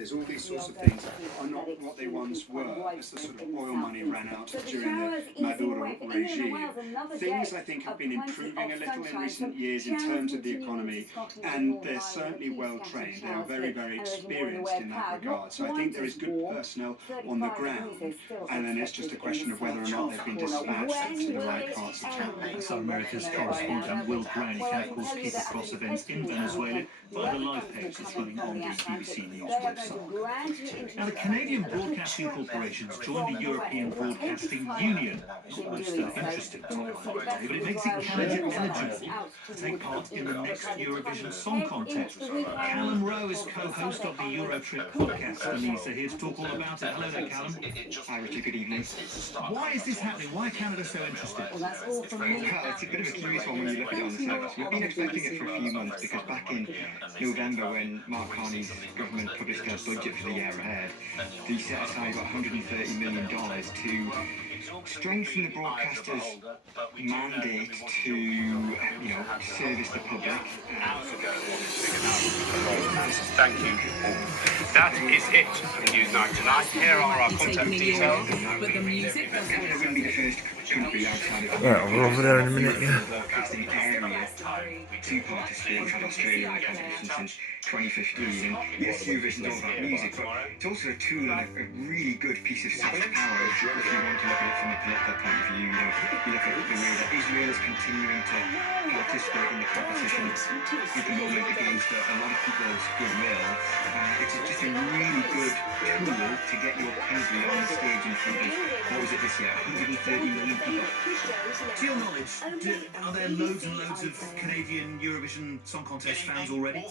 There's all these sorts of things are not what they once were as the sort of oil money ran out during the Maduro regime. Things I think have been improving a little in recent years in terms of the economy, and they're certainly well trained. They are very, very experienced in that regard. So I think there is good personnel on the ground, and then it's just a question of whether or not they've been dispatched to the right parts of town. So America's correspondent Will Grant can, of course, keep across events in Venezuela via the live page that's running on the BBC News website. Now, the Canadian Broadcasting Corporation's joined the European Broadcasting Union. Most interesting topic, but it makes it Canada eligible to take part in the next Eurovision Song Contest. Callum Rowe is co-host of the Eurotrip podcast, and he's here to talk all about it. Hello there, Callum. Hi, Richard. Good evening. Why is this happening? Why are Canada so interested? Well, it's a bit of a curious one when you look at it on the surface. We've been expecting it for a few months because back in November, when Mark Carney's government published their budget for the year ahead, they set aside about $130 million to strengthen the broadcasters' mandate to, service the public. Thank you all. That is it for the news night tonight. Here are our contact details. Canada wouldn't be the first country outside of we're over there in a minute, yeah. broadcasting area to participate. We've had Australia in the competition since 2015, and yes, Eurovision's all about music, but it's also a tool and a really good piece of soft power if you want to look at it from a political point of view. You look at the way that Israel is continuing to participate in the competition at the moment against a lot of people's goodwill. It's just a really good tool to get your country on the stage in front of, what was it this year, 130 million people. To your knowledge, are there loads and loads of Canadian Eurovision Song Contest fans already?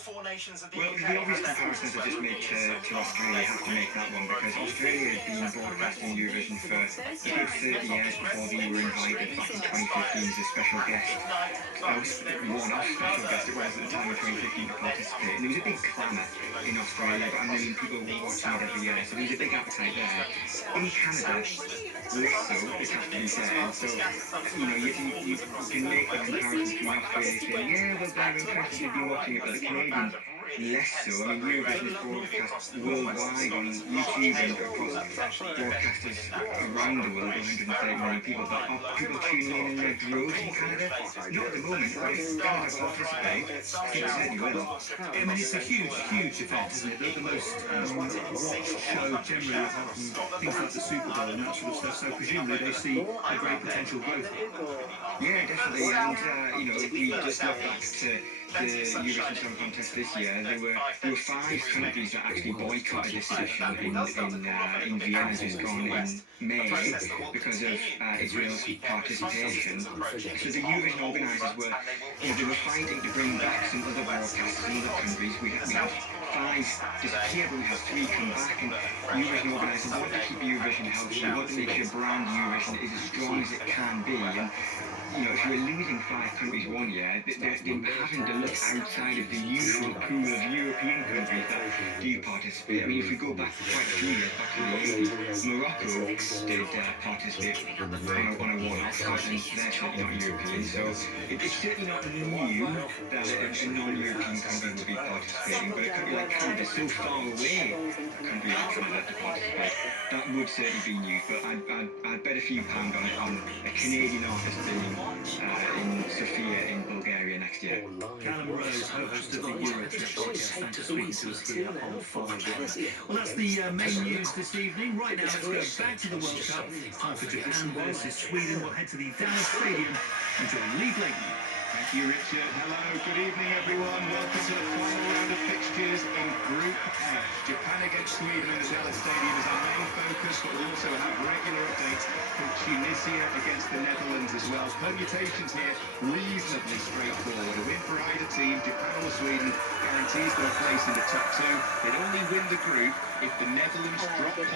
Well, the obvious comparisons I just made to Australia, have to make that one, because Australia had been broadcasting Eurovision for a good 30 years before they were invited back in 2015 as a special guest. One-off special guest it was at the time of 2015 to participate. And there was a big clamour in Australia, but a million people were watching it every year, so there was a big appetite there. In Canada, less so, this has to be said. So, you can make the comparison between Australia saying, yeah, well, they're impressed you've been watching it, but the Canadians, less so. I mean, Eurovision is broadcast worldwide on YouTube and across broadcasters around the world, 130 million people, but are people tuning in their droves in Canada? Not at the moment, but if Canada participate, they certainly will. I mean, it's a huge, huge event, isn't it? The most watched show generally, apart from things like the Super Bowl and that sort of stuff, so presumably they see a great potential growth. Yeah, definitely, and, if we just look back to the Eurovision Song Contest this year, there were 5 countries that actually boycotted this edition in Vienna just gone in May because of Israel's participation. So the Eurovision organisers were, they were fighting to bring back some other broadcasts from other countries. We had 5 disappear, but we had 3 come back, and Eurovision organisers want to keep Eurovision healthy. They want to make sure brand Eurovision is as strong as it can be. And if you're losing 5 countries one year, they're having to look outside of the usual pool of European countries that do participate. I mean, if we go back quite a few years, back to the 80s, Morocco did participate on a one-off, and they're certainly not European, so it's certainly not new that a non-European country would be participating, but a country like Canada, so far away a country like Canada to participate, that would certainly be new, but I'd bet a few pounds on it, on a Canadian artist being in Sofia in Bulgaria next year. Callum Rose, host of the Eurotrip podcast. Thanks for speaking to us here on 5. Well, that's the main news this evening. Right now, let's go back to the World Cup. Time for Japan versus Sweden. We'll head to the Dallas Stadium and join Lee Blakely. Thank you, Richard. Hello, good evening, everyone. Welcome to the final round of fixtures in Group F. Japan against Sweden in the Dallas Stadium is our main focus, but we'll also have regular updates from Tunisia against the Netherlands as well. Permutations here reasonably straightforward. A win for either team, Japan or Sweden, guarantees their place in the top 2. They'd only win the group if the Netherlands drop points.